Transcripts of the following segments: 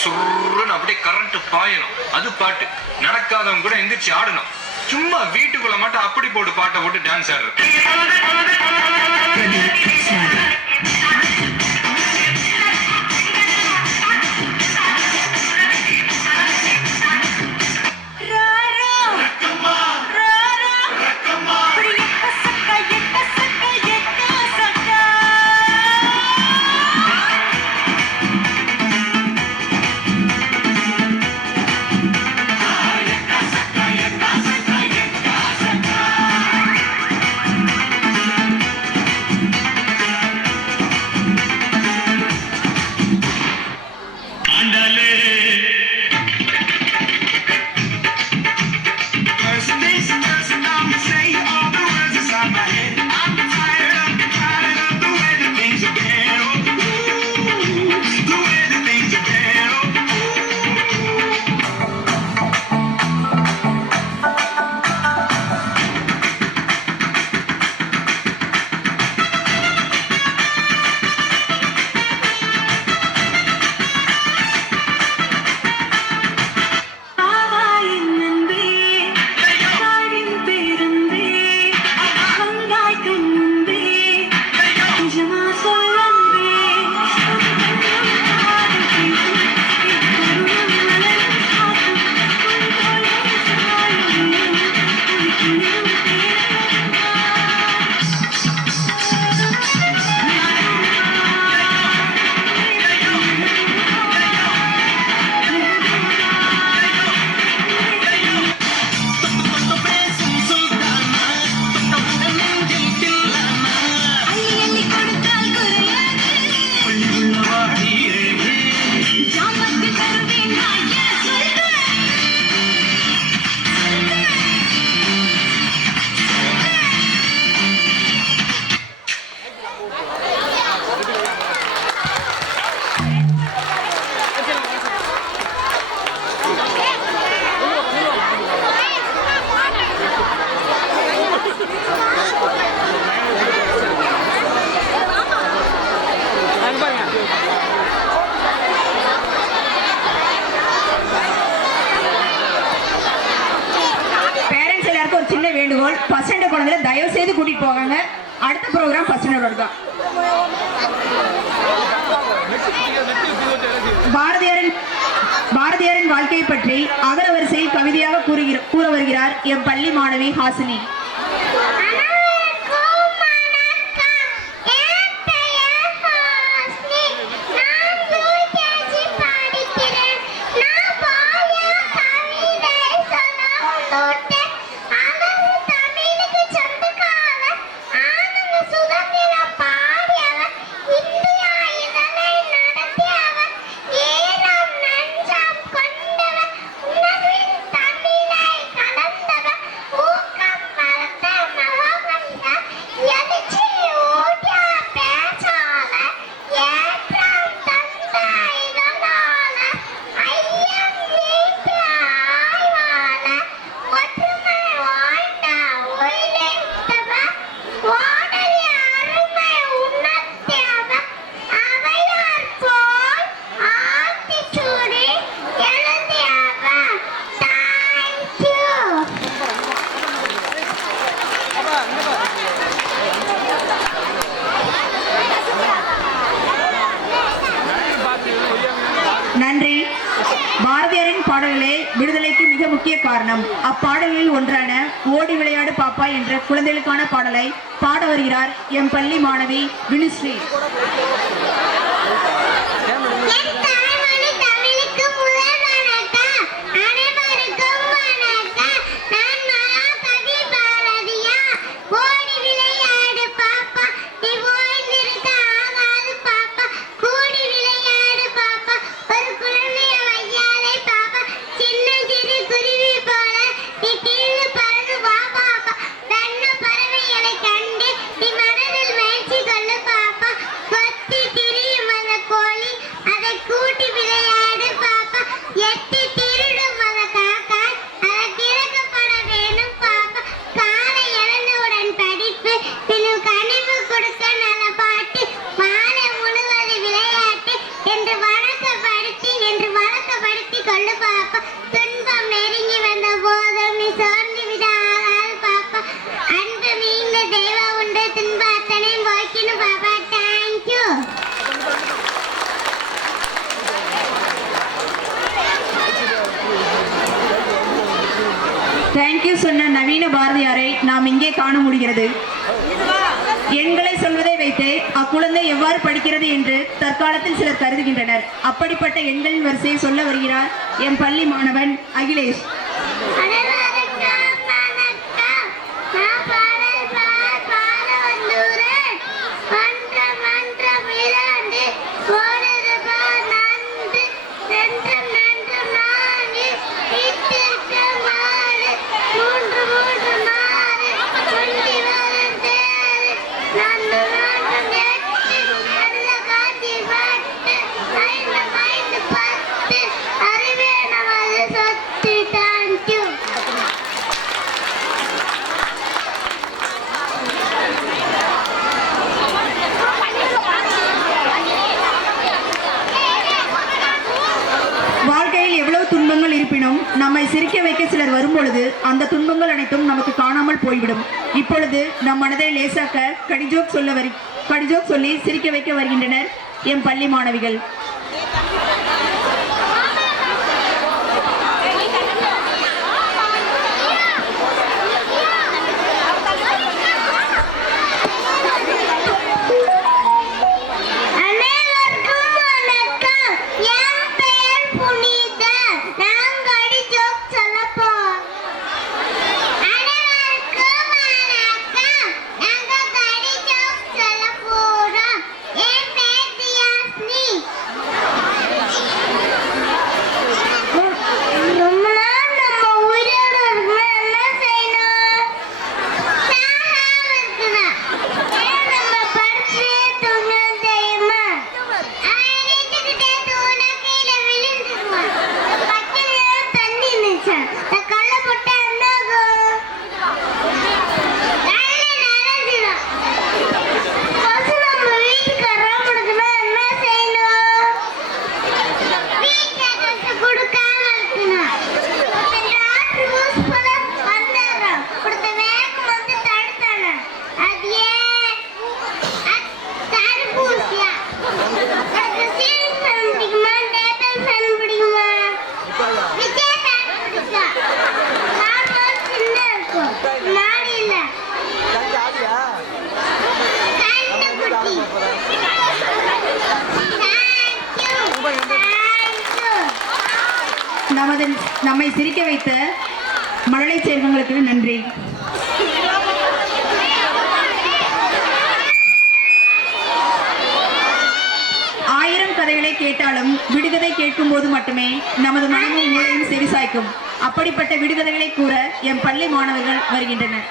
சுருன்னு அப்படியே கரண்ட் பாயணும், அது பாட்டு. நடக்காதவங்க கூட எந்திரிச்சு ஆடணும். சும்மா வீட்டுக்குள்ள மட்டும் அப்படி போட்டு பாட்டை போட்டு டான்ஸ் ஆடுறது. பசங்க குழந்தைல தயவு செய்து கூட்டிட்டு போவாங்க. அடுத்த ப்ரோக்ராம் பசங்களோட தான். பாரதியாரின் வாழ்க்கையை பற்றி அகரவரிசை கவிதையாக கூற வருகிறார் எம் பள்ளி மாணவி ஹாசினி. நன்றி. பாரதியாரின் பாடல்களே விடுதலைக்கு மிக முக்கிய காரணம். அப்பாடல்களில் ஒன்றான ஓடி விளையாடு பாப்பா என்ற குழந்தைகளுக்கான பாடலை பாட வருகிறார் எம் பள்ளி மாணவி வினுஸ்ரீ. பறவைகளை கண்டு மனதில் மகிழ்ச்சி கொள்ளு பாப்பா. சொன்ன நவீன பாரதியாரை நாம் இங்கே காண முடிகிறது. எண்களை சொல்வதை வைத்து அக்குழந்தை எவ்வாறு படிக்கிறது என்று தற்காலத்தில் சிலர் கருதுகின்றனர். அப்படிப்பட்ட எண்களின் வரிசையை சொல்ல வருகிறார் எம் பள்ளி மாணவன் அகிலேஷ். நம்மை சிரிக்க வைக்க சிலர் வரும்பொழுது அந்த துன்பங்கள் அனைத்தும் நமக்கு காணாமல் போய்விடும். இப்பொழுது நம் மனதை லேசாக்க கடிஜோக் சொல்லி சிரிக்க வைக்க வருகின்றனர் எம் பள்ளி மாணவிகள். நம்மை சிரிக்க வைத்த மழலை செல்வங்களுக்கு நன்றி. ஆயிரம் கதைகளை கேட்டாலும் விடுகதை கேட்கும் போது மட்டுமே நமது மனமும் மூளையும் செவிசாய்க்கும். அப்படிப்பட்ட விடுகதைகளை கூற எம் பள்ளி மாணவர்கள் வருகின்றனர்.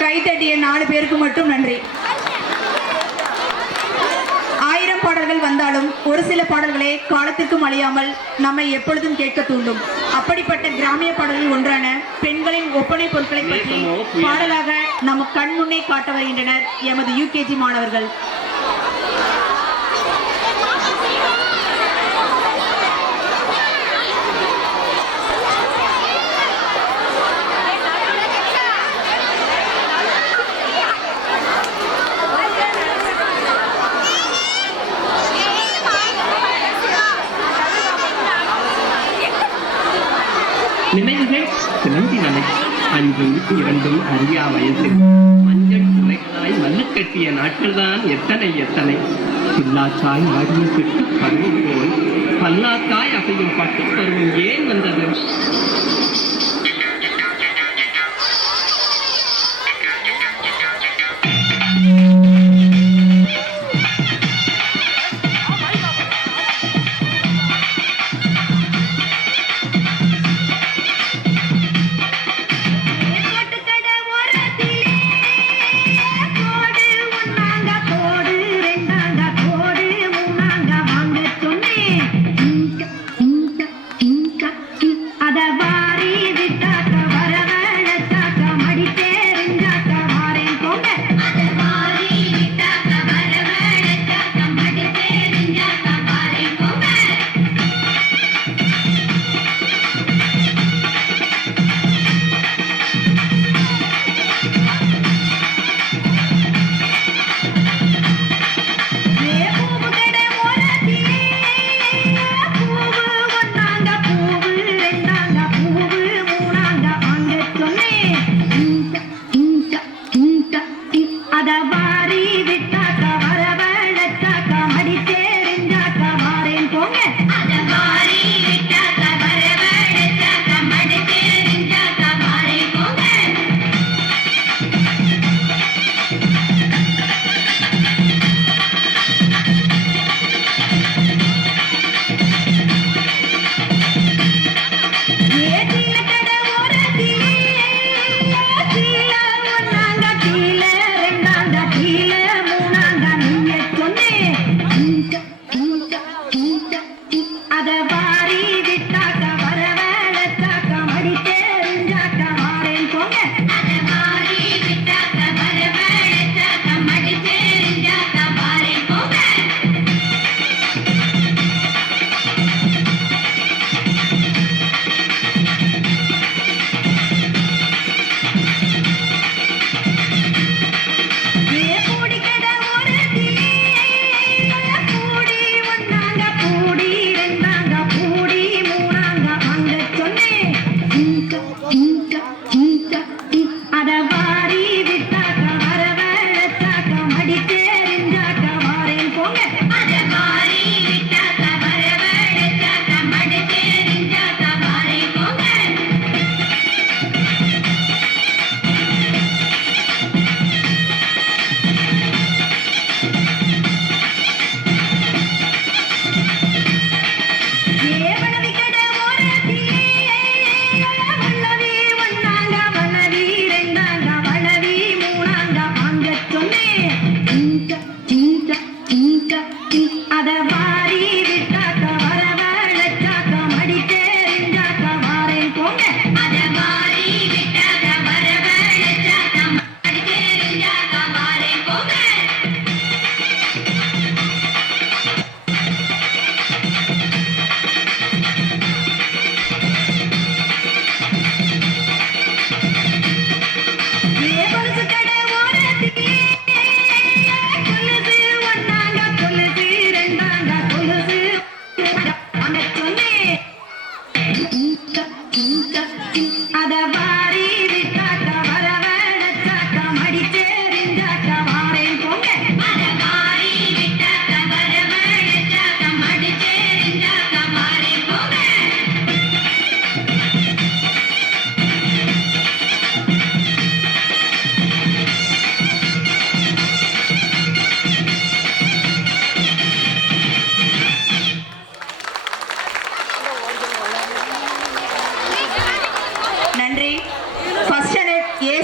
கைத்தட்டிய 4 பேருக்கு மட்டும் நன்றி. 1000 பாடல்கள் வந்தாலும் ஒரு சில பாடல்களே காலத்திற்கும் அழியாமல் நம்மை எப்பொழுதும் கேட்க தூண்டும். அப்படிப்பட்ட கிராமிய பாடல்கள் ஒன்றான பெண்களின் ஒப்பனை பொருட்களை பற்றி பாடலாக நம்ம கண் முன்னே காட்ட வருகின்றனர் எமது UKG மாணவர்கள். நினைவுகள் சிலந்தினலை அன்றும் இரண்டும் அறியா வயசு மஞ்சள் துறைகளாய் மல்லு கட்டிய நாட்கள் தான் எத்தனை எத்தனை பில்லாக்காய் ஆடிய பெட்டு பருவம் போல் பல்லாக்காய் அசையும் பட்டு பருவம் ஏன் வந்தது?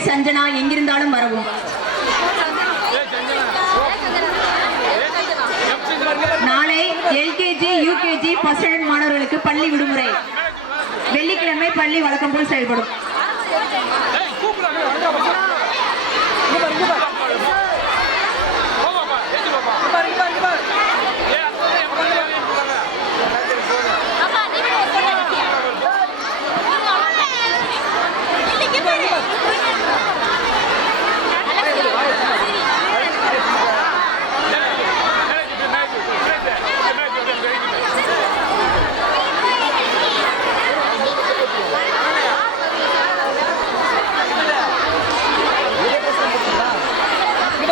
சஞ்சனா எங்கிருந்தாலும் வரவும். நாளை எல்கேஜி யூகேஜி ஃபர்ஸ்ட் ஸ்டாண்டர்ட் மாணவர்களுக்கு பள்ளி விடுமுறை. வெள்ளிக்கிழமை பள்ளி வழக்கம் போல் செயல்படும்.